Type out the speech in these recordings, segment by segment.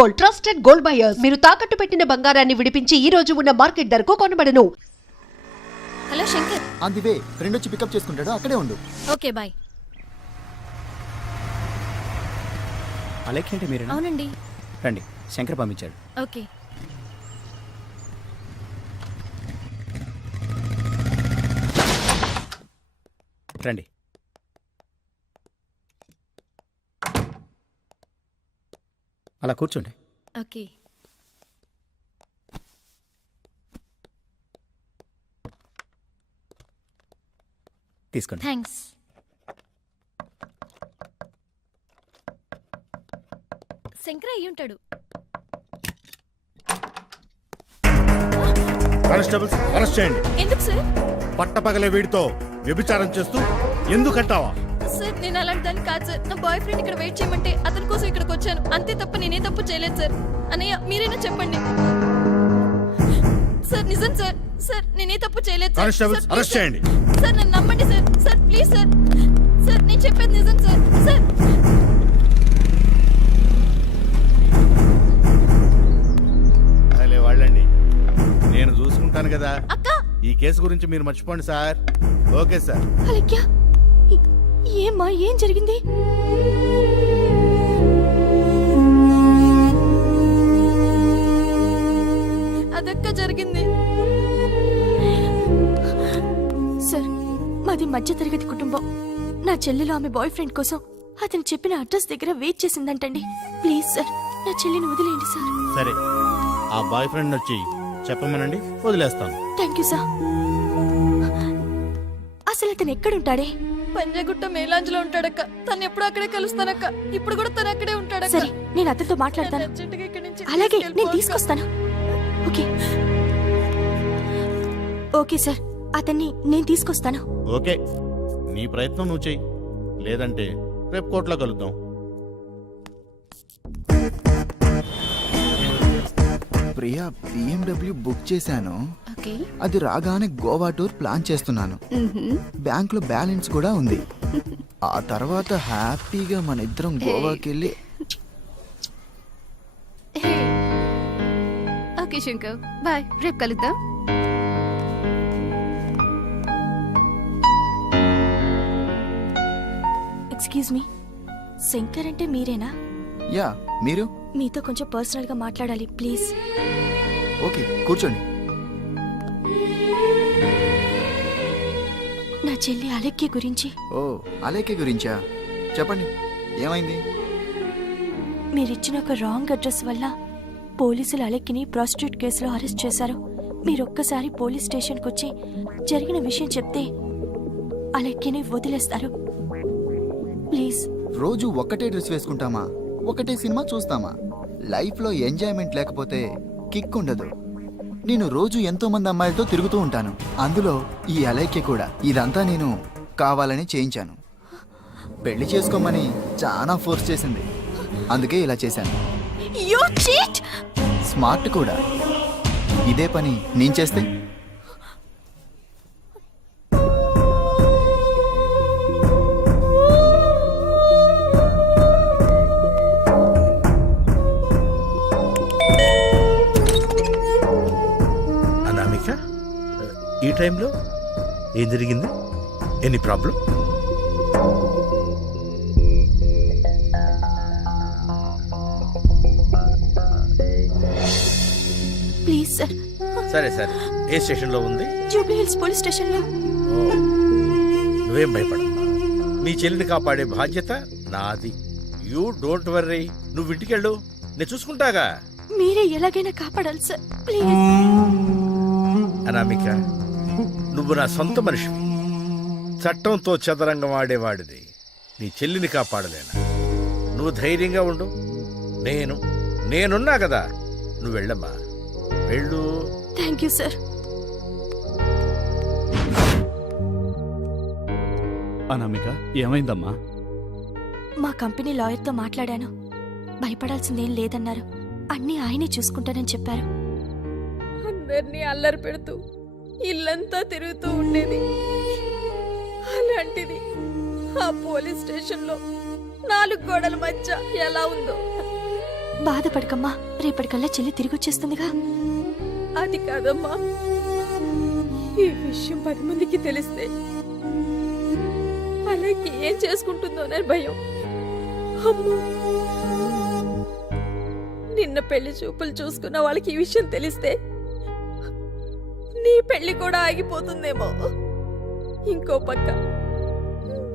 Gold, trusted gold buyers. మీరు తాకట్టు పెట్టిన బంగారాన్ని విడిపించి ఈ రోజు ఉన్న మార్కెట్ ధరకు కొనబడను. Hello Shankar, on the way. Friend వచ్చి పికప్ చేసుకుంటాడు, అక్కడే ఉండు. Okay bye. అలెక్స్ అంటే మీరేనా? అవునండి. రండి, శంకర్ పంపించాడు. ఓకే. రండి. అలా కూర్చోండి. ఓకే. తీసుకోండి. థ్యాంక్స్. శంకర్ అయ్యి ఉంటాడు. కానిస్టేబుల్స్ అరెస్ట్ చేయండి. ఎందుకు సార్? పట్టపగలే వీడితో వ్యభిచారం చేస్తూ ఎందుకంటావా? సార్ నేను అలాంటి దాన్ని కాదు సార్. నా బాయ్ ఫ్రెండ్ ఇక్కడ వెయిట్ చేయమంటే అతని కోసం ఇక్కడికి వచ్చాను, అంతే తప్ప నేనే తప్పు చేయలేదు సార్. అన్నయ్య మీరైనా చెప్పండి సార్. నిజం సార్. సార్ నేనే తప్పు చేయలేదు సార్. కానిస్టేబుల్స్ అరెస్ట్ చేయండి. సార్ నన్ను నమ్మండి sir. Sir please sir. Sir నేను చెప్పేది నిజం సార్. సార్ అలే వాళ్ళండి, నేను చూసుకుంటాను కదా. అక్క, ఈ కేసు గురించి మీరు మర్చిపోండి సార్. Okay sir. అలెక్య ఏమ్మా, ఏం జరిగింది? అదక్క జరిగింది సార్. మాది మధ్యతరగతి కుటుంబం. నా చెల్లెలు ఆమె బాయ్ ఫ్రెండ్ కోసం అతను చెప్పిన అడ్రస్ దగ్గర వెయిట్ చేసిందంటండి. ప్లీజ్ సార్, నా చెల్లిని వదిలేయండి సార్. సరే, ఆ బాయ్ ఫ్రెండ్ వచ్చి చెప్పమనండి, వదిలేస్తాను. Thank you sir. అసలు అతను ఎక్కడుంటాడే? పంజాగుట్ట మేలాంజ్లో ఉంటాడక్క. తను ఎప్పుడు అక్కడే కలుస్తానక్క. ఇప్పుడు కూడా తను అక్కడే ఉంటాడక్క. సరే, నేను అతనితో మాట్లాడతాను. అర్జెంటుగా ఇక్కడి నుంచి అలాగే, నేను తీసుకెళ్ళిపో అక్క. తీసుకొస్తాను. ఓకే ఓకే సార్, అతన్ని నేను తీసుకొస్తాను. ఓకే, నీ ప్రయత్నం నువ్వు చెయ్యి, లేదంటే రేపు కోర్టులో కలుద్దాం. ప్రియా, BMW బుక్ చేశాను. ఓకే. అది రాగానే గోవా టూర్ ప్లాన్ చేస్తున్నాను. బ్యాంక్ లో బ్యాలెన్స్ కూడా ఉంది. ఆ తర్వాత హ్యాపీగా మన ఇద్దరం గోవాకి వెళ్ళి. Okay Shankar, bye. రేపు కలుద్దాం. ఎక్స్క్యూజ్ మీ, శంకర్ అంటే మీరేనా? యా, మీరు? మీతో కొంచెం పర్సనల్ గా మాట్లాడాలి, ప్లీజ్. ఓకే, కూర్చోండి. నా చెల్లి అలెక్కి గురించి. ఓ, అలేకే గురించా? చెప్పండి, ఏమైంది? మీరిచ్చిన ఒక రాంగ్ అడ్రస్ వల్ల పోలీసులు అలెక్కిని ప్రాస్టిట్యూట్ కేసులో అరెస్ట్ చేశారు. మీరొక్కసారి పోలీస్ స్టేషన్కి వచ్చి జరిగిన విషయం చెప్తే అలెక్కిని వదిలేస్తారు. ప్లీజ్. రోజు ఒకటే డ్రెస్ వేసుకుంటామా? ఒకటే సినిమా చూస్తామా? లైఫ్లో ఎంజాయ్మెంట్ లేకపోతే కిక్ ఉండదు. నేను రోజు ఎంతో మంది అమ్మాయిలతో తిరుగుతూ ఉంటాను, అందులో ఈ అలైక్య కూడా. ఇదంతా నేను కావాలని చేయించాను. పెళ్లి చేసుకోమని చాలా ఫోర్స్ చేసింది, అందుకే ఇలా చేశాను. You cheat! స్మార్ట్ కూడా. ఇదే పని నేను చేస్తే అనామిక, ఈ టైంలో ఏం జరిగింది? Any problem? Please sir. సరే సరే, ఏ స్టేషన్లో ఉంది? జూబ్లీ హిల్స్ పోలీస్ స్టేషన్లో. నువ్వేం భయపడ, నీ చెల్లిని కాపాడే బాధ్యత నాది. యూ డోంట్ వర్రీ, నువ్వు ఇంటికెళ్ళు, నేను చూసుకుంటాగా. మీరే ఎలాగైనా కాపాడాలి సార్, ప్లీజ్. అనామిక, నువ్వు నా సొంత మనిషి, చట్టంతో చదరంగం ఆడేవాడిది. నీ చెల్లిని కాపాడలేనా? నువ్వు ధైర్యంగా ఉండు, నేనున్నా కదా. నువ్వు వెళ్ళమ్మా, వెళ్ళు. Thank you sir. అనామిక, ఏమైందమ్మా? మా కంపెనీ లాయర్తో మాట్లాడాను. భయపడాల్సిందేం లేదన్నారు. అన్నీ ఆయనే చూసుకుంటానని చెప్పారు. అందరినీ అల్లరి పెడుతూ ఇల్లంతా తిరుగుతూ ఉండేది. అలాంటిది ఆ పోలీస్ స్టేషన్లో 4 గోడల మధ్య ఎలా ఉందో. బాధపడకమ్మా, రేపటికల్లా చెల్లి తిరిగి వచ్చేస్తుందిగా. అది కాదమ్మా, ఈ విషయం 10 మందికి తెలిస్తే అలాగే ఏం చేసుకుంటుందోనని భయం. అమ్మో, నిన్న పెళ్లి చూపులు చూసుకున్న వాళ్ళకి ఈ విషయం తెలిస్తే నీ పెళ్లి కూడా ఆగిపోతుందేమో. ఇంకో పక్క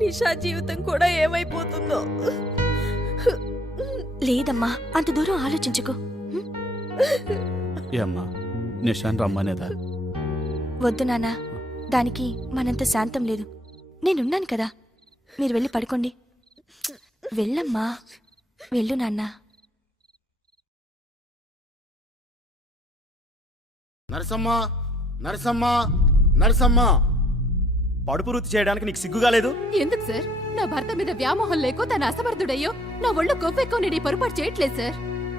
నిషా జీవితం కూడా ఏమైపోతుందో. లేదమ్మా, అంత దూరం ఆలోచించుకో. ఏమ్మా నిషాన్ రమ్మనేదా? వద్దు నాన్న, దానికి మనంత శాంతం లేదు. నేనున్నాను కదా, మీరు వెళ్ళి పడుకోండి. వెళ్ళమ్మా, వెళ్ళు నాన్న. నరసమ్మ, నరసమ్మ, నరసమ్మ. పడుపు వృత్తి చేయడానికి నీకు సిగ్గుగా లేదు? ఎందుకు సార్? నా భర్త మీద వ్యామోహం లేకో తన అసమర్థుడయ్యో నా ఒళ్ళు కొవ్వెక్కువ నేను పొరపాటు చేయట్లేదు సార్.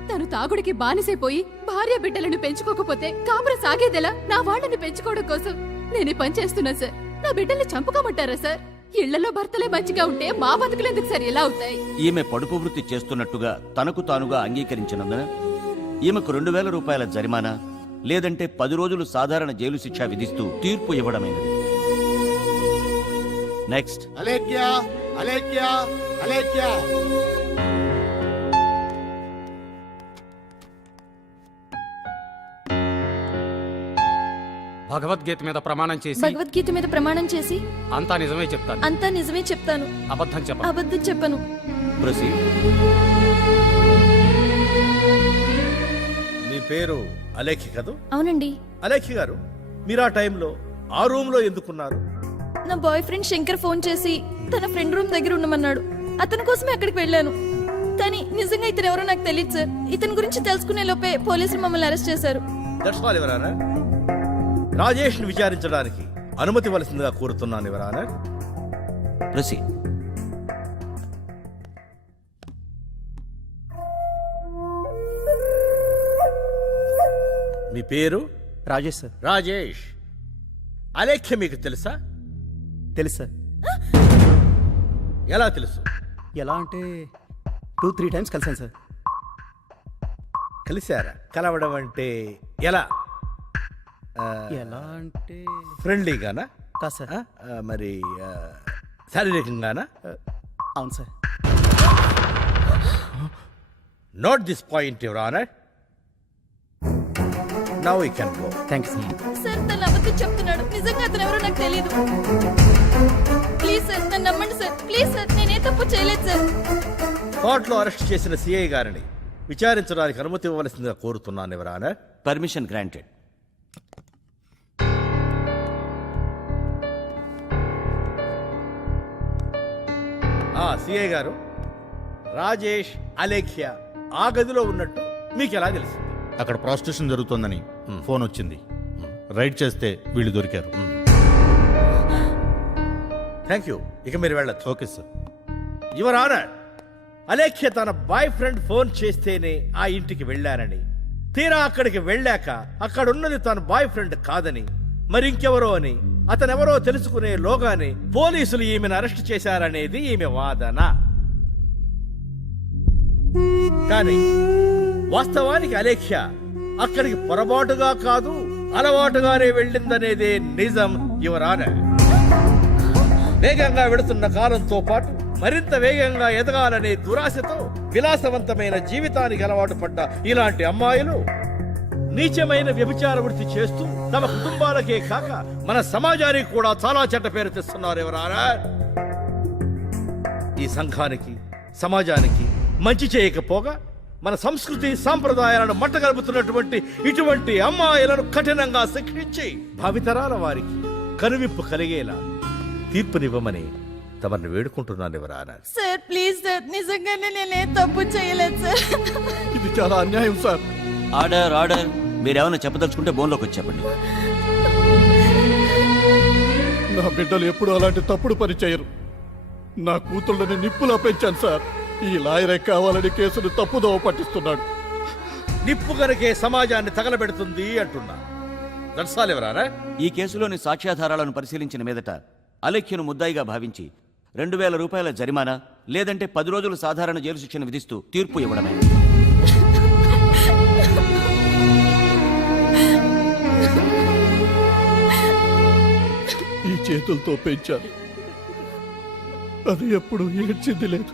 తను తాగుడికి బానిసైపోయి భార్య బిడ్డలను పెంచుకోకపోతే కాపురం సాగేదెలా? నా వాళ్ళని పెంచుకోవడం కోసం నేను ఈ పని చేస్తున్నాను సార్. నా బిడ్డల్ని చంపుకోమంటారా సార్? ఇళ్లలో భర్తలే మంచిగా ఉంటే మా బతుకులు ఎందుకు సార్ ఎలా అవుతాయి? ఈమె పడుపు వృత్తి చేస్తున్నట్టుగా తనకు తానుగా అంగీకరించినందున ఈమెకు 2000 రూపాయల జరిమానా లేదంటే 10 రోజులు సాధారణ జైలు శిక్ష విధిస్తూ తీర్పు ఇవ్వడమైనది. నెక్స్ట్. అలేఖ్య, అలేఖ్య, అలేఖ్య. భగవద్గీత మీద ప్రమాణం చేసి భగవద్గీత మీద ప్రమాణం చేసి అంతా నిజమే చెప్తాను, అంతా నిజమే చెప్తాను, అబద్ధం చెప్పను. అబద్ధం చెప్పను. ప్రొసీడ్. మీ పేరు అలేఖ్య కదూ? అవునండి. అలేఖ్య గారు, మీరు ఆ టైంలో ఆ రూమ్ లో ఎందుకున్నారు? నా బాయ్ ఫ్రెండ్ శంకర్ ఫోన్ చేసి తన ఫ్రెండ్ రూమ్ దగ్గర ఉండమన్నాడు. అతని కోసమే అక్కడికి వెళ్ళాను. కానీ నిజంగా ఇతను ఎవరో నాకు తెలియదు సార్. ఇతని గురించి తెలుసుకునే లోపే పోలీసులు మమ్మల్ని అరెస్ట్ చేశారు. That's all your honour. Rajesh ని విచారించడానికి అనుమతి ఇవ్వాల్సిందిగా కోరుతున్నాను యువర్ ఆనర్. ప్రొసీడ్. మీ పేరు? రాజేష్ సార్. రాజేష్. అలేఖ్య మీకు తెలుసా? తెలుసు సార్. ఎలా తెలుసు? ఎలా అంటే 2-3 టైమ్స్ కలిసాను సార్. కలిశారా? కలవడం అంటే ఎలా? ఎలా అంటే ఫ్రెండ్లీగానా? కాదు సార్. మరి శారీరకంగానా? అవును sir. Note this point your honour. Now you can go. Thank you sir. Sir తను అబద్ధం చెప్తున్నాడు. నిజంగా అతను ఎవరో నాకు తెలియదు. ప్లీజ్ సార్ నన్ను నమ్మండి సార్. ప్లీజ్ సార్, నేనే తప్పు చేయలేదు సార్. కోర్టులో అరెస్ట్ చేసిన సిఐ గారిని విచారించడానికి అనుమతి ఇవ్వవలసిందిగా కోరుతున్నాను your honour. Permission granted. CI గారు, రాజేష్, అలేఖ్య ఆ గదిలో ఉన్నట్టు మీకు ఎలా తెలిసింది? అక్కడ ప్రాస్టిట్యూషన్ జరుగుతోందని ఫోన్ వచ్చింది. రైడ్ చేస్తే వీళ్ళు దొరికారు. Thank you. ఇక మీరు వెళ్ళొచ్చు. Okay sir. Your honour, Alekhya తన బాయ్ ఫ్రెండ్ ఫోన్ చేస్తేనే ఆ ఇంటికి వెళ్ళారని, తీరా అక్కడికి వెళ్ళాక అక్కడున్నది తన బాయ్ ఫ్రెండ్ కాదని మరింకెవరో అని అతనెవరో తెలుసుకునే లోగానే పోలీసులు ఈమెను అరెస్ట్ చేశారనేది ఈమె వాదన. కానీ వాస్తవానికి అలేఖ్య అక్కడికి పొరపాటుగా కాదు, అలవాటుగానే వెళ్ళిందనేదే నిజం యువర్ ఆనర్. వేగంగా వెళుతున్న కాలంతో పాటు మరింత వేగంగా ఎదగాలనే దురాశతో విలాసవంతమైన జీవితానికి అలవాటు పడ్డ ఇలాంటి అమ్మాయిలు నీచమైన వ్యభిచార వృత్తి చేస్తూ తమ కుటుంబాలకే కాక మన సమాజానికి కూడా చాలా చెడ్డ పేరు తెస్తున్నారు ఎవరారా. ఈ సంఘానికి సమాజానికి మంచి చేయకపోగా మన సంస్కృతి సాంప్రదాయాలను మట్టగలుపుతున్నటువంటి ఇటువంటి అమ్మాయిలను కఠినంగా శిక్షించి భావితరాల వారికి కనువిప్పు కలిగేలా తీర్పునివ్వమని తమని వేడుకుంటున్నాను ఎవరారా. సార్ ప్లీజ్ సార్, నిజంగానే నేనే తప్పు చేయలేదు సార్. ఇది చాలా అన్యాయం సార్. Order, order. మీరేమైనా చెప్పదలుచుకుంటే బోన్లోకి వచ్చి చెప్పండి. నా బిడ్డలు ఎప్పుడు అలాంటి తప్పుడు పని చేయరు. నా కూతుళ్ళని నిప్పులా పెంచాను సార్. ఈ లాయరే కావాలని కేసును తప్పుదోవ పట్టిస్తున్నాడు. నిప్పు కనుకే సమాజాన్ని తగలబెడుతుంది అంటున్నా. దర్శాలు ఎవరారా. ఈ కేసులోని సాక్ష్యాధారాలను పరిశీలించిన మీదట అలేఖ్యను ముద్దాయిగా భావించి 2000 రూపాయల జరిమానా లేదంటే 10 రోజులు సాధారణ జైలు శిక్షను విధిస్తూ తీర్పు ఇవ్వడమే. చేతులతో పెంచాను. అది ఎప్పుడు ఏడ్చింది లేదు.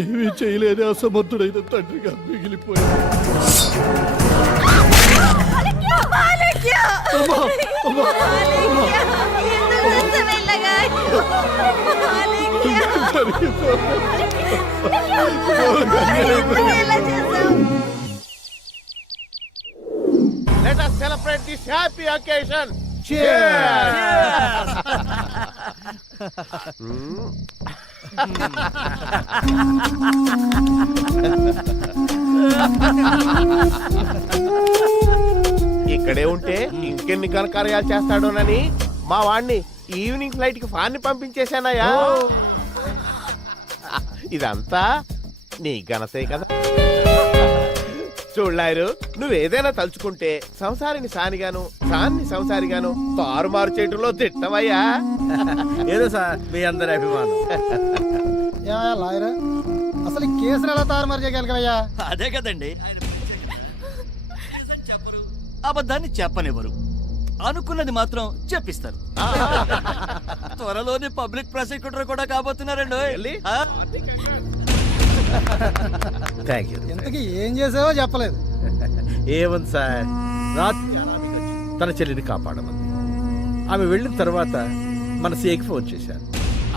ఏమీ చేయలేని అసమర్థుడైన తండ్రిగా మిగిలిపోయాడు. అమ్మా, అమ్మా, అమ్మా. Let us celebrate this happy occasion. ఇక్కడే ఉంటే ఇంకెన్ని ఘనకార్యాలు చేస్తాడోనని మా వాడిని ఈవినింగ్ ఫ్లైట్ కి ఫాన్ ని పంపించేశానయ్యా. ఇదంతా నీ ఘనతే కదా. చూడలారు, నువ్వేదైనా తలుచుకుంటే సంసారిని సానిగాను, సాన్ని సంసారిగాను తారుమారు చేయటంలో తిట్టవయ్యా. ఏదో సార్ మీ అందరి అభిమానం. లాయర్ అసలు ఈ కేసులు ఎలా తారుమారు చేయగలిగావయ్యా? అదే కదండి, అబద్ధాన్ని చెప్పనివ్వరు, అనుకున్నది మాత్రం చెప్పిస్తారు. త్వరలోనే పబ్లిక్ ప్రాసిక్యూటర్ కూడా కాబోతున్నారండి. Thank you. ఇంతకీ ఏం చేసావో చెప్పలేదు. ఏముంది సార్, రాత్రి తన చెల్లిని కాపాడమంది. ఆమె వెళ్ళిన తర్వాత మన సీఏకి ఫోన్ చేశాను.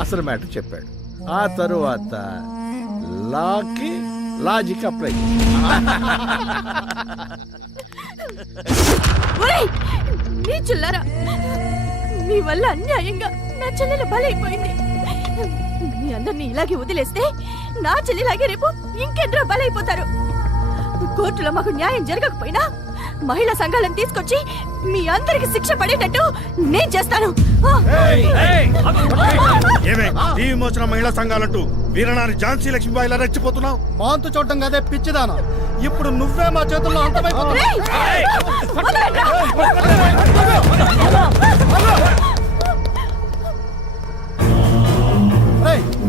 అసలు మ్యాటర్ చెప్పాడు. ఆ తరువాత లాకి లాజిక్ అప్లై. నీ చిల్లరా, నీ వల్ల అన్యాయంగా నా చెల్లెలు బలైపోయింది. మీ అందరినీ ఇలాగే వదిలేస్తే నా చెల్లిలాగే రేపు ఇంకెందరో బలైపోతారు. కోర్టులో మాకు న్యాయం జరగకపోయినా మహిళా సంఘాలను తీసుకొచ్చి మీ అందరికి శిక్ష పడేటట్టు నేను చేస్తాను. విమోచన మహిళా సంఘాలంటూ వీరనారి ఝాన్సీ లక్ష్మీబాయిలా రెచ్చిపోతున్నావు. మాంతు చూడటం కదే పిచ్చిదానా, ఇప్పుడు నువ్వే మా చేతుల్లో అంతమైపోతున్నావు.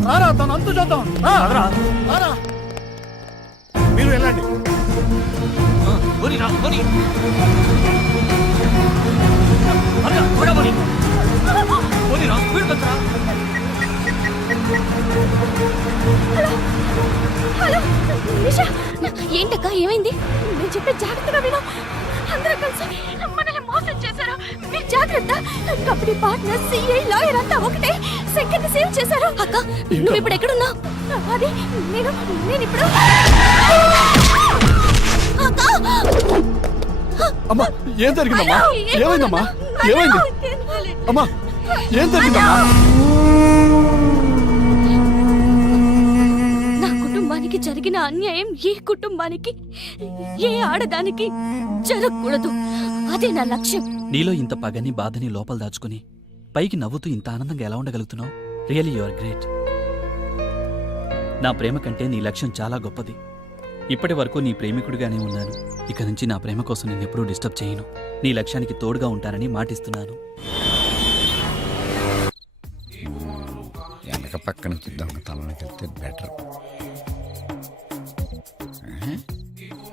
రారా, తను అంతు చూద్దాం. రారా, మీరు వెళ్ళండి. హలో నిషా, ఏంటక్క ఏమైంది? నేను చెప్పే జాగ్రత్తగా విను. అందరూ కలిసి మనల్ని మోసం చేశారు. మీరు జాగ్రత్త. కంపెనీ పార్ట్నర్, సిఐ, లాయర్ అంతా ఒకటే. సెకండ్ సేవ్ చేశారు. అక్క, నువ్వు ఇప్పుడు ఎక్కడున్నావు? అది నేను ఇప్పుడు అమ్మా, ఏం జరిగిందమ్మా? ఏమైందమ్మా? ఏమైంది అమ్మా? ఏం జరిగిందమ్మా? నా కుటుంబానికి జరిగిన అన్యాయం ఏ కుటుంబానికి, ఏ ఆడదానికి జరగకూడదు. అదే నా లక్ష్యం. నీలో ఇంత పగని, బాధని లోపల దాచుకుని పైకి నవ్వుతూ ఇంత ఆనందంగా ఎలా ఉండగలుగుతున్నావు? Really you are great. నా ప్రేమ కంటే నీ లక్ష్యం చాలా గొప్పది. ఇప్పటి వరకు నీ ప్రేమికుడిగానే ఉన్నాను. ఇక నుంచి నా ప్రేమ కోసం నేను ఎప్పుడూ డిస్టర్బ్ చేయను. నీ లక్ష్యానికి తోడుగా ఉంటానని మాటిస్తున్నాను. వెనక పక్క నుంచి దొంగతనానికి వెళ్తే బెటర్.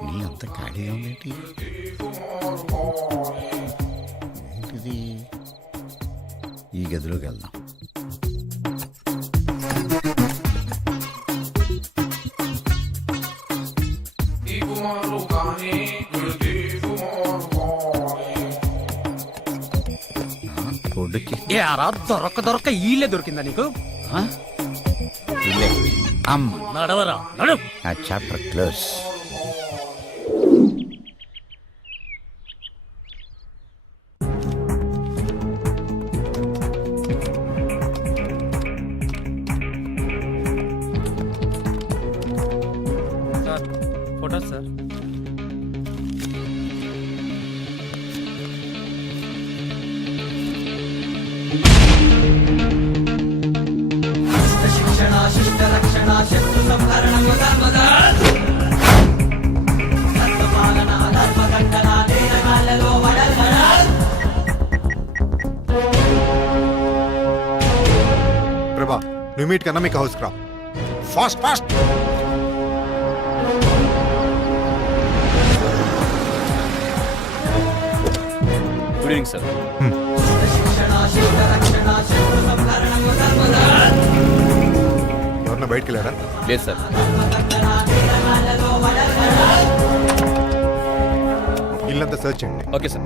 నీ అంత ఖాళీగా ఉండేటి ఏంటిది? ఈ గదిలోకి వెళ్దాం. దొరక్క ఈళ్ళే దొరికిందా నీకు? నడవరా, నడు. Chapter close. Sir, photos sir. ప్రభా, నువ్వు మీట్ కన్నా మీకు హౌస్ రా. Fast fast. Good evening sir. ఎవరన్నా బయటికి వెళ్ళారా? లేదు సార్. ఇల్లంతా సర్చ్ చేయండి. Okay sir.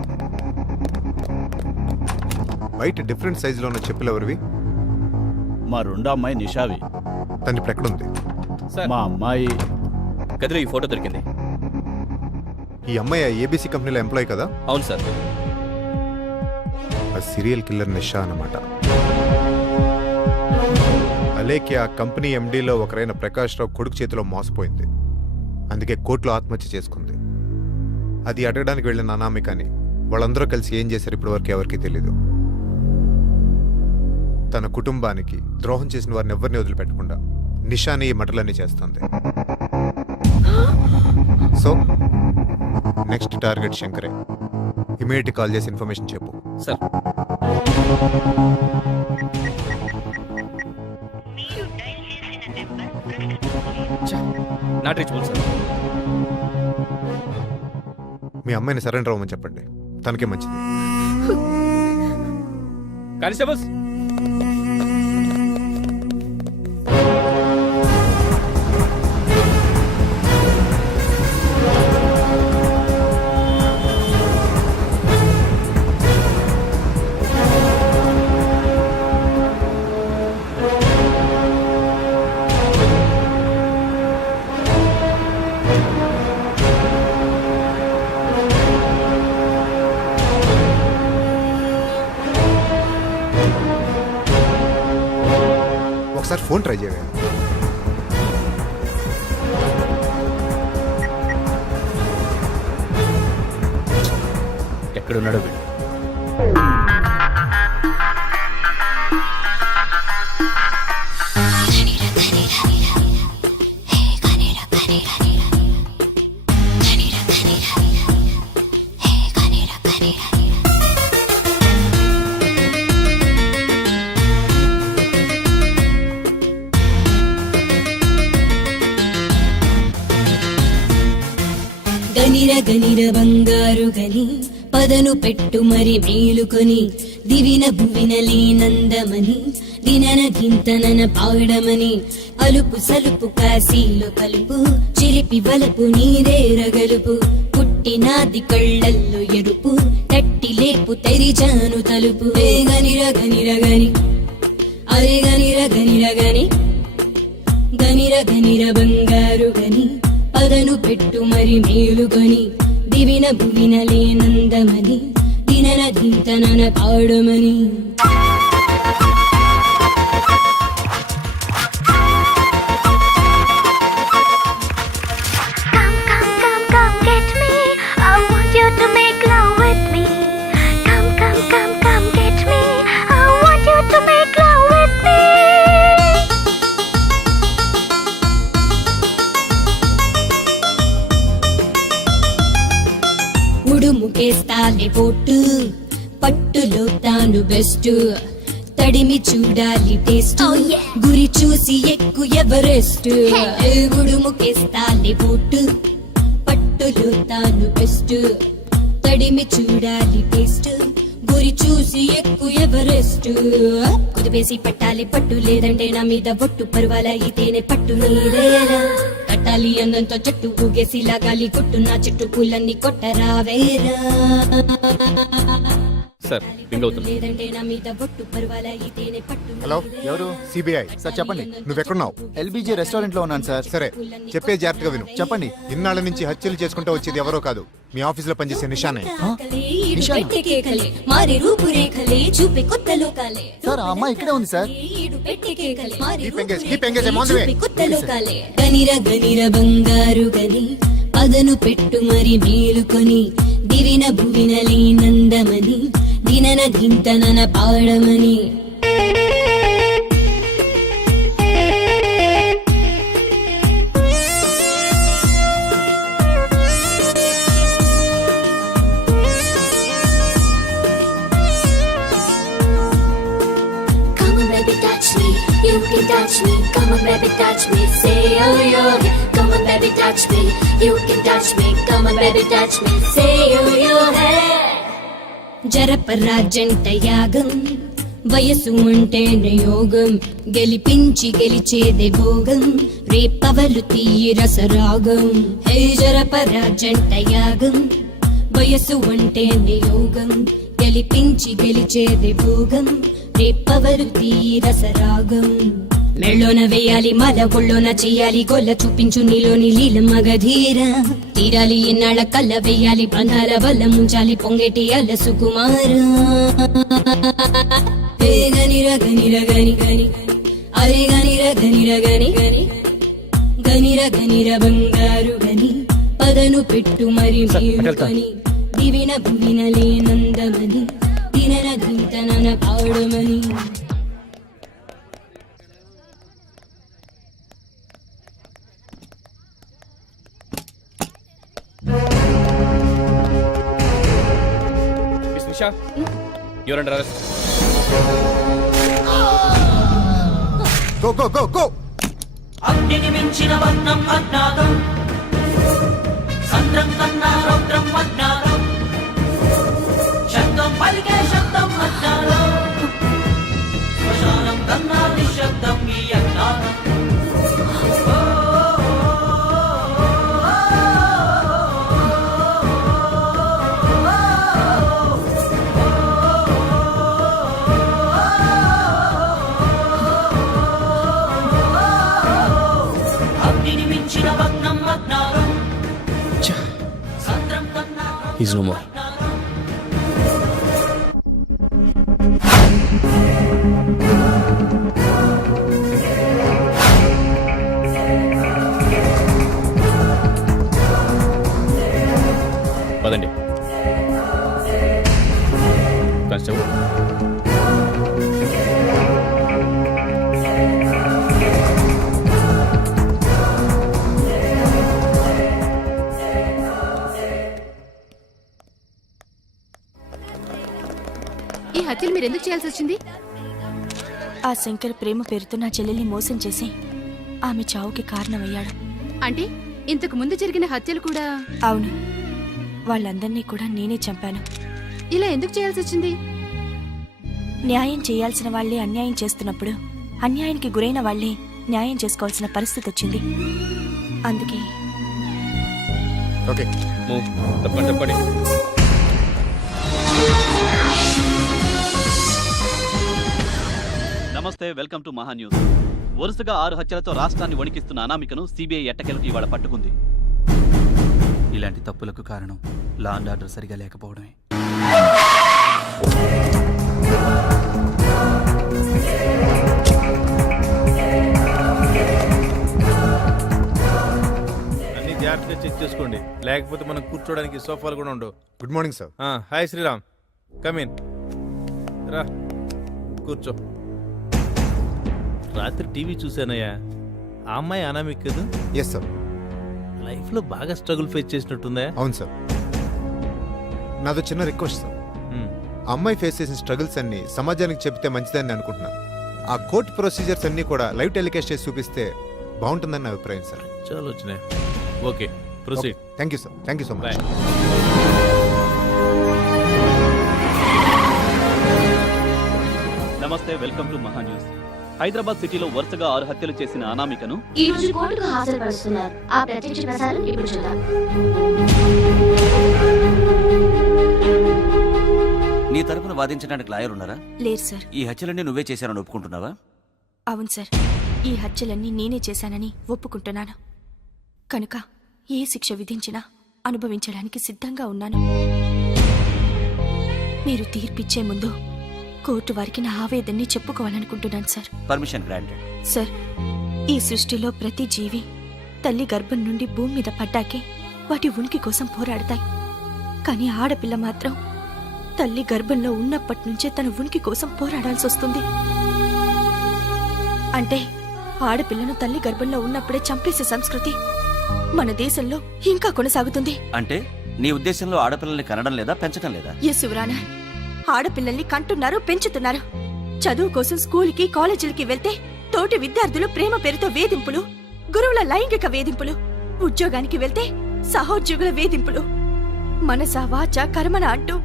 బయట డిఫరెంట్ సైజులో ఉన్న చెప్పులు ఎవరివి? మా రెండో అమ్మాయి నిషావి. తను ఇప్పుడు ఎక్కడుంది? సార్ మా అమ్మాయి గదిలో ఈ ఫోటో దొరికింది. ఈ అమ్మాయి ఏబీసీ కంపెనీలో ఎంప్లాయ్ కదా? అవును సార్. ఆ సీరియల్ కిల్లర్ నిషా అన్నమాట. అలేఖ్య ఆ కంపెనీ ఎండీలో ఒకరైన ప్రకాష్ రావు కొడుకు చేతిలో మోసపోయింది. అందుకే కోర్టులో ఆత్మహత్య చేసుకుంది. అది అడగడానికి వెళ్ళిన అనామికని వాళ్ళందరూ కలిసి ఏం చేశారు ఇప్పటి వరకు ఎవరికీ తెలీదు. తన కుటుంబానికి ద్రోహం చేసిన వారిని ఎవరిని వదిలిపెట్టకుండా నిషాని ఈ మటలన్నీ చేస్తుంది. సో నెక్స్ట్ టార్గెట్ శంకరే. ఇమీడియట్ కాల్ చేసి ఇన్ఫర్మేషన్ చెప్పు. సార్. Not reachable sir. మీ అమ్మాయిని సరెండర్ అవ్వమని చెప్పండి, తనకే మంచిది. కానిస్టేబుల్స్. ఒకసారి ఫోన్ ట్రై చేయండి. ఎక్కడున్నాడో వీడు. గనిర గనిర బంగారు గని పదను పెట్టు మరి మేలుకొని దివిన భువిన లేనందమని దినన గింతనన పాడమని అలుపు సలుపు కాశీలో కలుపు చిలిపి వలపు నీరేరగలుపు పుట్టినాది కళ్ళల్లో ఎరుపు తట్టి లేపు తెరిచాను తలుపు గనిర గనిర గని అరే గనిర గనిర గని గనిర గనిర బంగారు గని పదను పెట్టు మరి మేలుకొని దివిన భువిన లేనందమని దినన దింతనన పాడమని. ఉడుముకేస్తాలే పోటు పట్టులో తాను బెస్ట్ తడిమి చూడాలి టేస్ట్ గురి చూసి ఎక్కు ఎవరెస్ట్. ఉడుముకేస్తాలే పోటు పట్టులో తాను బెస్ట్ తడిమి చూడాలి టేస్ట్ గురి చూసి ఎక్కు ఎవరెస్ట్. కుదిపేసి పట్టాలి పట్టు లేదంటే నా మీద బొట్టు పర్వాల అయితేనే పట్టు నీరేరా కట్టాలి అందంతో చెట్టు ఊగేసి లాగాలి కొట్టు నా చెట్టు పూలన్నీ కొట్టరావేరా. సార్ రింగ్ అవుతుంది. లేదంటే నా మీద బొట్టు పర్వాల అయితేనే పట్టు. హలో, ఎవరు? సిబిఐ. సార్ చెప్పండి. నువ్వెక్కడున్నావు? ఎల్బీజీ రెస్టారెంట్ లో ఉన్నాను సార్. సరే, చెప్పే జాగ్రత్తగా విను. చెప్పండి. ఇన్నాళ్ళ నుంచి హత్యలు చేసుకుంటూ వచ్చేది ఎవరో కాదు, మీ ఆఫీసులో పనిచేసే నిషానే. పెట్టే కేకలే మారి రూపురేఖలే చూపే కొత్త లోకాలే. సార్ ఆ అమ్మాయి ఇక్కడే ఉంది సార్. ఈడు పెట్టే కేకలే మారి Keep engaged, keep engaged, I'm on the way. చూపే కొత్త లోకాలే. గనిర గనిర బంగారు గని పదను పెట్టు మరి మేలుకొని దివిన భువిన లేనందమని దినన దింతనన పాడమని. You can touch me, come on baby touch me, say oh yeah. Come on baby touch me, you can touch me, come on baby touch me, say oh yeah. జరపరా జంట యాగం వయసు అంటేనే యోగం గెలిపించి గెలిచేదే భోగం రేపవలు తీయి రసరాగం హే జరపరా జంట యాగం వయసు అంటేనే యోగం గెలిపించి గెలిచేదే భోగం రేపవలు తీయి రసరాగం మెళ్ళోన వేయాలి మద ఒళ్ళోన చెయ్యాలి గొల్ల చూపించు నీలోని లీల మగధీర తీరాలి ఎన్నాళ్ళ కళ్ళ వేయాలి బంధాల వల్ల ముంచాలి పొంగేటి అల్ల సుకుమార గనిర గనిర గని గని అరే గనిర గనిర గని గని గనిర గనిర బంగారు గని పదను పెట్టు మరి మేలుకొని దివిన భువిన లేనందమని దినన దింతనన పాడమని miss Nisha your under arrest. Go go go go అగ్నిని మించిన వర్ణం అజ్ఞాతం సంద్రం కన్నా రౌద్రం అజ్ఞాతం శబ్దం పలికే శబ్దం అజ్ఞాతం శ్మశానం కన్నా నిశ్శబ్దం ఈ అజ్ఞాతం అగ్నిని మించిన వర్ణం అజ్ఞాతం సంద్రం కన్నా He's no more. పదండి కానిస్టేబుల్. ఈ హత్యలు మీరు ఎందుకు చేయాల్సి వచ్చింది? ఆ శంకర్ ప్రేమ పేరుతో నా చెల్లెల్ని మోసం చేసి ఆమె చావుకి కారణమయ్యాడు. అంటే ఇంతకు ముందు జరిగిన హత్యలు కూడా? అవును, వాళ్ళందర్నీ కూడా నేనే చంపాను. ఇలా ఎందుకు చేయాల్సి వచ్చింది? న్యాయం చేయాల్సిన వాళ్లే అన్యాయం చేస్తున్నప్పుడు అన్యాయానికి గురైన వాళ్లే న్యాయం చేసుకోవాల్సిన పరిస్థితి వచ్చింది. అందుకే ఓకే మూవ్. తప్పండి తప్పండి. నమస్తే, వెల్కమ్ టు మహా న్యూస్. వరుసగా 6 హత్యలతో రాష్ట్రాన్ని వణికిస్తున్న అనామికను సిబిఐ ఎట్టకేలకు ఇవాళ పట్టుకుంది. ఇలాంటి తప్పులకు కారణం లా అండ్ ఆర్డర్ సరిగా లేకపోవడమే. అన్ని జాగ్రత్తగా చెక్ చేసుకోండి, లేకపోతే మనం కూర్చోడానికి సోఫాలు కూడా ఉండవు. Good morning sir. Hi Sriram, come in రా కూర్చో. రాత్రి టీవీ చూశానయ్యా. ఆ అమ్మాయి అనామిక్ కదా? Yes sir. లైఫ్లో బాగా స్ట్రగుల్ ఫేస్ చేసినట్టుందా? అవును సార్. నాదో చిన్న రిక్వెస్ట్ సార్. ఆ అమ్మాయి ఫేస్ చేసిన స్ట్రగుల్స్ అన్ని సమాజానికి చెప్తే మంచిదని అనుకుంటున్నాను. ఆ కోర్టు ప్రొసీజర్స్ అన్ని కూడా లైవ్ టెలికాస్ట్ చేసి చూపిస్తే బాగుంటుందని నా అభిప్రాయం సార్. చాలా వచ్చినాయి. Okay, proceed. Thank you sir. Thank you so much. నమస్తే, వెల్కమ్ టు మహా న్యూస్. హైదరాబాద్ సిటీలో వరుసగా 6 హత్యలు చేసిన అనామికను ఈ రోజు కోర్టుకు హాజరుపరుస్తున్నారు. ఆ ప్రత్యక్ష ప్రసారం ఇప్పుడు చూద్దాం. నీ తరపున వాదించడానికి లాయర్ ఉన్నారా? లేదు సార్. ఈ హత్యలన్నీ నువ్వే చేశానని ఒప్పుకుంటున్నావా? అవును సార్, ఈ హత్యలన్నీ నేనే చేశానని ఒప్పుకుంటున్నాను. కనుక ఏ శిక్ష విధించినా అనుభవించడానికి సిద్ధంగా ఉన్నాను. మీరు తీర్పిచ్చే ముందు కోర్టు వారికి నా ఆవేదన్ని చెప్పుకోవాలనుకుంటున్నాను సార్. Permission granted. సార్, ఈ సృష్టిలో ప్రతి జీవి తల్లి గర్భం నుండి భూమి మీద పడ్డాకే వాటి ఉనికి కోసం పోరాడతాయి. కానీ ఆడపిల్ల మాత్రం తల్లి గర్భంలో ఉన్నప్పటి నుంచే తన ఉనికి కోసం పోరాడాల్సి వస్తుంది. అంటే ఆడపిల్లను తల్లి గర్భంలో ఉన్నప్పుడే చంపేసే సంస్కృతి మన దేశంలో ఇంకా కొనసాగుతుంది. అంటే నీ ఉద్దేశంలో ఆడపిల్లల్ని కనడం లేదా, పెంచడం లేదా? ఎస్ యువరానా, ఆడపిల్లల్ని కంటున్నారు, పెంచుతున్నారు. చదువు కోసం స్కూల్కి కాలేజీలకి వెళ్తే తోటి విద్యార్థులు ప్రేమ పేరుతో వేధింపులు, గురువుల లైంగిక వేధింపులు, ఉద్యోగానికి వెళ్తే సహోద్యోగుల వేధింపులు, మనస వాచ కర్మన అంటూ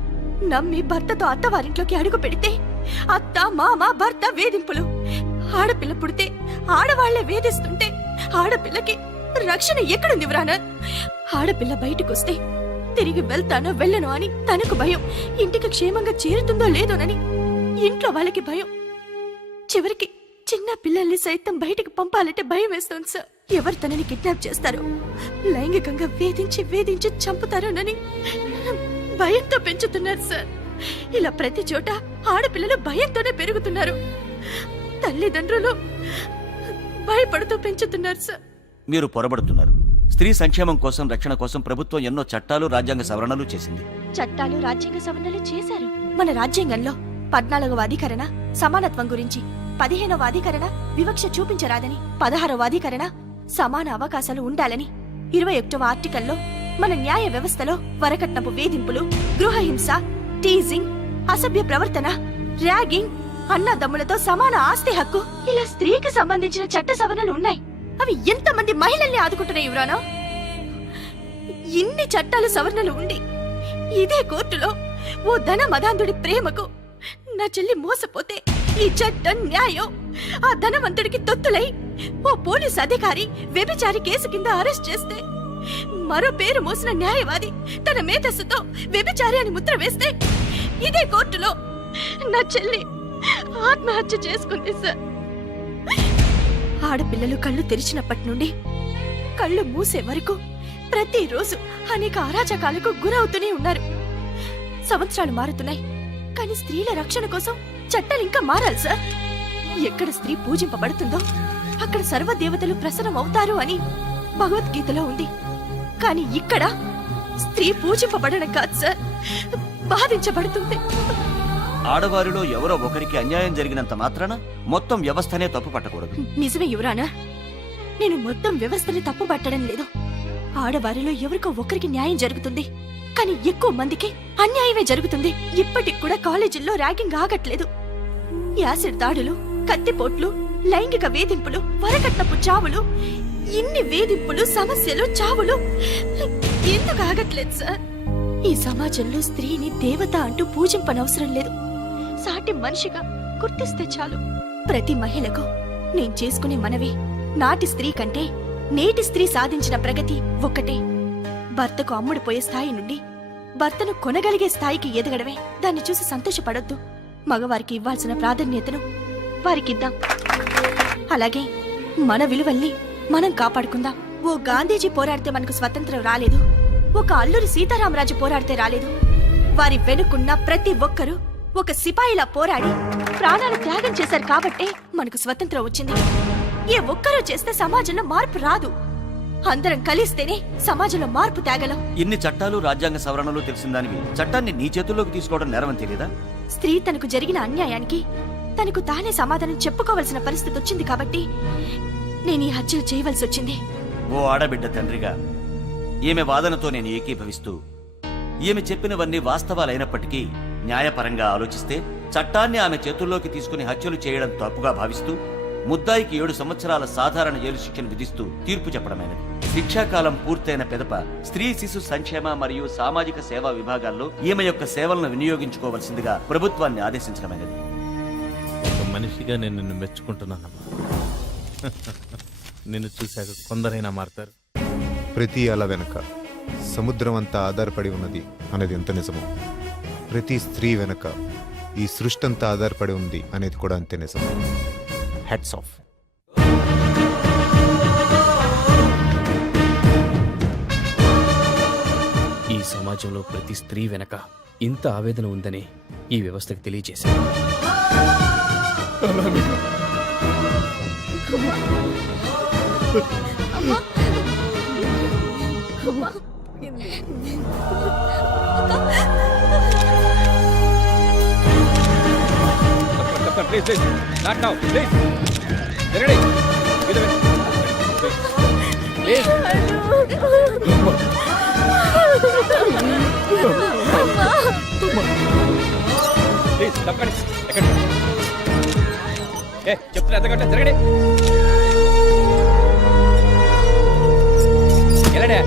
నమ్మి భర్తతో అత్తవారింట్లోకి అడుగు పెడితే అత్త మామ భర్త వేధింపులు. ఆడపిల్ల పుడితే ఆడవాళ్లే వేధిస్తుంటే ఆడపిల్లకి రక్షణ ఎక్కడుంది వ్రానా? ఆడపిల్ల బయటకొస్తే తిరిగి వెళ్తానో వెళ్ళను అని తనకు భయం, ఇంటికి క్షేమంగా చేరుతుందో లేదోనని ఇంట్లో వాళ్ళకి భయం, చివరికి చిన్న పిల్లల్ని సైతం బయటకు పంపాలంటే భయం వేస్తోంది సార్. ఎవరు తనని కిడ్నాప్ చేస్తారో, లైంగికంగా వేధించి వేధించి చంపుతారోనని భయంతో పెంచుతున్నారు సార్. ఇలా ప్రతి చోట ఆడపిల్లలు భయంతోనే పెరుగుతున్నారు. తల్లిదండ్రులు భయపడుతూ పెంచుతున్నారు సార్. మీరు పొరబడుతున్నారు. స్త్రీ సంక్షేమం కోసం, రక్షణ కోసం ప్రభుత్వం ఎన్నో చట్టాలు, రాజ్యాంగ సవరణలు చేసింది. చట్టాలు, రాజ్యాంగ సవరణలు చేశారు. మన రాజ్యాంగంలో 14వ అధికరణ సమానత్వం గురించి, 15వ అధికరణ వివక్ష చూపించరాదని, 16వ అధికరణ సమాన అవకాశాలు ఉండాలని, 21వ ఆర్టికల్లో మన న్యాయ వ్యవస్థలో వరకట్నపు వేధింపులు, గృహహింస, టీజింగ్, అసభ్య ప్రవర్తన, ర్యాగింగ్, అన్నదమ్ములతో సమాన ఆస్తి హక్కు, ఇలా స్త్రీకి సంబంధించిన చట్ట సవరణలు ఉన్నాయి. అవి ఎంతమంది మహిళల్ని ఆదుకుంటున్నాయి యువరానా? ఇన్ని చట్టాలు, సవరణలు ఉండి ఇదే కోర్టులో ఓ ధన మదాంధుడి ప్రేమకు నా చెల్లి మోసపోతే ఈ చట్టం, న్యాయం ఆ ధనవంతుడికి తొత్తులై ఓ పోలీస్ అధికారి వ్యభిచారి కేసు కింద అరెస్ట్ చేస్తే, మరో పేరు మోసిన న్యాయవాది తన మేధస్సుతో వ్యభిచారి అని ముద్ర వేస్తే, ఇదే కోర్టులో నా చెల్లి ఆత్మహత్య చేసుకుంది సార్. ఆడపిల్లలు కళ్ళు తెరిచినప్పటి నుండి కళ్ళు మూసే వరకు ప్రతిరోజు అనేక అరాచకాలకు గురవుతూనే ఉన్నారు. సంవత్సరాలు మారుతున్నాయి, కానీ స్త్రీల రక్షణ కోసం చట్టాలు ఇంకా మారాలి సార్. ఎక్కడ స్త్రీ పూజింపబడుతుందో అక్కడ సర్వదేవతలు ప్రసన్నం అవుతారు అని భగవద్గీతలో ఉంది. కానీ ఇక్కడ స్త్రీ పూజింపబడడం కాదు సార్, బాధించబడుతుంది. ఆడవారిలో ఎవరో ఒకరికి అన్యాయం జరిగినంత మాత్రాన మొత్తం వ్యవస్థనే తప్పు పట్టకూడదు. నిజమే యువరానా, నేను మొత్తం వ్యవస్థని తప్పు పట్టడం లేదు. ఆడవారిలో ఎవరికో ఒకరికి న్యాయం జరుగుతుంది, కానీ ఎక్కువ మందికి అన్యాయమే జరుగుతుంది. ఇప్పటికి కూడా కాలేజీల్లో ర్యాగింగ్ ఆగట్లేదు. యాసిడ్ దాడులు, కత్తిపోట్లు, లైంగిక వేధింపులు, వరకట్నపు చావులు, ఇన్ని వేధింపులు, సమస్యలు, చావులు ఎందుకు ఆగట్లేదు సార్? ఈ సమాజంలో స్త్రీని దేవత అంటూ పూజింపనవసరం లేదు, సాటి మనిషిగా గుర్తిస్తే చాలు. ప్రతి మహిళకు నేను చేసుకునే మనవి, నాటి స్త్రీ కంటే నేటి స్త్రీ సాధించిన ప్రగతి ఒక్కటే. భర్తకు అమ్ముడుపోయే స్థాయి నుండి భర్తను కొనగలిగే స్థాయికి ఎదగడమే. దాన్ని చూసి సంతోషపడొద్దు. మగవారికి ఇవ్వాల్సిన ప్రాధాన్యతను వారికిద్దాం. అలాగే మన విలువల్ని మనం కాపాడుకుందాం. ఓ గాంధీజీ పోరాడితే మనకు స్వతంత్రం రాలేదు, ఒక అల్లూరి సీతారామరాజు పోరాడితే రాలేదు. వారి వెనుకున్న ప్రతి ఒక్కరూ ఒక సిపాయిలా పోరాడి ప్రాణాలు త్యాగం చేశారు కాబట్టే మనకు స్వతంత్రం వచ్చింది. ఏ ఒక్కరూ చేస్తే సమాజంలో మార్పు రాదు. అందరం కలిస్తేనే సమాజంలో మార్పు తేగలం. ఇన్ని చట్టాలు, రాజ్యాంగ సవరణలు తెలిసిన దానివి చట్టాన్ని నీ చేతుల్లోకి తీసుకోవడం నేరమని తెలియదా? స్త్రీ తనకు జరిగిన అన్యాయానికి తనకు తానే సమాధానం చెప్పుకోవలసిన పరిస్థితి వచ్చింది కాబట్టి నేను ఈ హత్యలు చేయవలసి వచ్చింది. ఓ ఆడబిడ్డ తండ్రిగా ఈమె వాదనతో నేను ఏకీభవిస్తూ, ఈమె చెప్పినవన్నీ వాస్తవాలైనప్పటికీ న్యాయపరంగా ఆలోచిస్తే చట్టాన్ని ఆమె చేతుల్లోకి తీసుకుని హత్యలు చేయడం తప్పుగా భావిస్తూ ముద్దాయికి 7 సంవత్సరాల సాధారణ జైలు శిక్షను విధిస్తూ తీర్పు చెప్పడమైనది. శిక్షాకాలం పూర్తయిన పెదప స్త్రీ శిశు సంక్షేమ మరియు సామాజిక సేవా విభాగాల్లో ఈమె యొక్క సేవలను వినియోగించుకోవలసిందిగా ప్రభుత్వాన్ని ఆదేశించడమైనది. ఒక మనిషిగా నేను నిన్ను మెచ్చుకుంటున్నానమ్మా. నిన్ను చూశాక కొందరైనా మారతారు. ప్రతి అల వెనక సముద్రం అంతా ఆధారపడి ఉన్నది అనేది ఎంత నిజమో, ప్రతి స్త్రీ వెనక ఈ సృష్టి అంతా ఆధారపడి ఉంది అనేది కూడా అంతే నిజం. Hats off. ఈ సమాజంలో ప్రతి స్త్రీ వెనక ఇంత ఆవేదన ఉందని ఈ వ్యవస్థకు తెలియజేశారు. Please please not now please జరగండి ప్లీజ్. ప్లీజ్ తప్పండి. ఎక్కడ చెప్తున్నా ఎంతకంటే జరగండి. ఎలాడే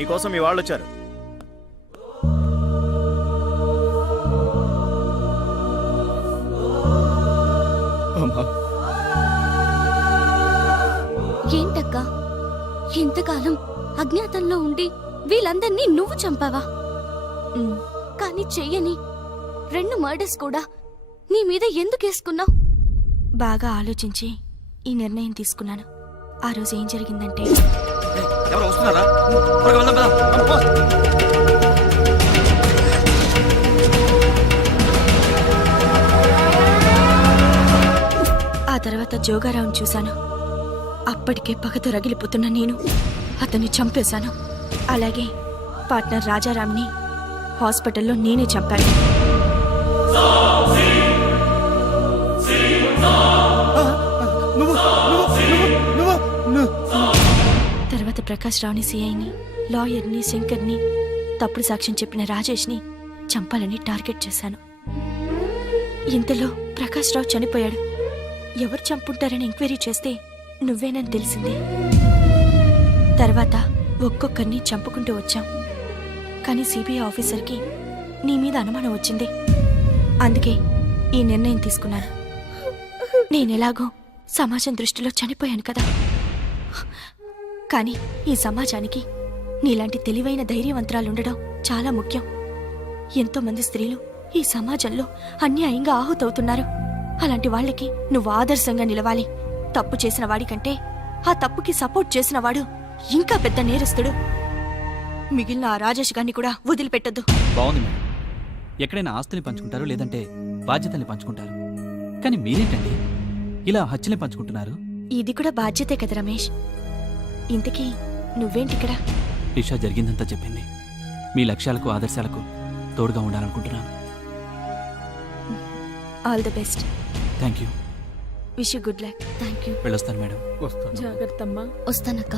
నీకోసం మీ వాళ్ళు వచ్చారు. అమ్మా, ఏంటక్కా ఇంతకాలం అజ్ఞాతంలో ఉండి వీళ్ళందర్నీ నువ్వు చంపావా? కానీ చెయ్యని 2 మర్డర్స్ కూడా నీ మీద ఎందుకు వేసుకున్నావు? బాగా ఆలోచించి ఈ నిర్ణయం తీసుకున్నాను. ఆ రోజు ఏం జరిగిందంటే, ఎవరు వస్తున్నారా? త్వరగా వెళ్దాం, పద. ఆ తర్వాత జోగారావుని చూశాను. అప్పటికే పగతో రగిలిపోతున్న నేను అతన్ని చంపేశాను. అలాగే పార్ట్నర్ రాజారాంని హాస్పిటల్లో నేనే చంపాను. తర్వాత ప్రకాష్ రావుని సిఐని, లాయర్ని, శంకర్ని, తప్పుడు సాక్ష్యం చెప్పిన రాజేష్ని చంపాలని టార్గెట్ చేశాను. ఇంతలో ప్రకాష్ రావు చనిపోయాడు. ఎవరు చంపుంటారని ఎంక్వైరీ చేస్తే నువ్వేనని తెలిసింది. తర్వాత ఒక్కొక్కరిని చంపుకుంటూ వచ్చాం. కానీ సిబిఐ ఆఫీసర్కి నీ మీద అనుమానం వచ్చింది. అందుకే ఈ నిర్ణయం తీసుకున్నాను. నేనెలాగో సమాజం దృష్టిలో చనిపోయాను కదా. కానీ ఈ సమాజానికి నీలాంటి తెలివైన ధైర్యవంతరాలుండడం చాలా ముఖ్యం. ఎంతోమంది స్త్రీలు ఈ సమాజంలో అన్యాయంగా ఆహుతవుతున్నారు. అలాంటి వాళ్ళకి నువ్వు ఆదర్శంగా నిలవాలి. తప్పు చేసిన వాడికంటే ఆ తప్పుకి సపోర్ట్ చేసిన వాడు ఇంకా పెద్ద నేరస్తుడు. మిగిలిన ఆ రాజేష్ గారిని కూడా వదిలిపెట్టద్దు. బాగుంది మేడం. ఎక్కడైనా ఆస్తుల్ని పంచుకుంటారు, లేదంటే బాధ్యతల్ని పంచుకుంటారు. కానీ మీరేంటండి ఇలా హత్యల్ని పంచుకుంటున్నారు? ఇది కూడా బాధ్యతే కదా రమేష్. ఇంతకీ నువ్వేంటిక్కడ? రిషా జరిగిందంతా చెప్పింది. మీ లక్ష్యాలకు, ఆదర్శాలకు తోడుగా ఉండాలనుకుంటున్నాను. All the best. Thank you. Wish you good luck. Thank you. వెళ్ళొస్తాను మేడం. వస్తాను. జాగ్రత్తమ్మా. వస్తానక్క.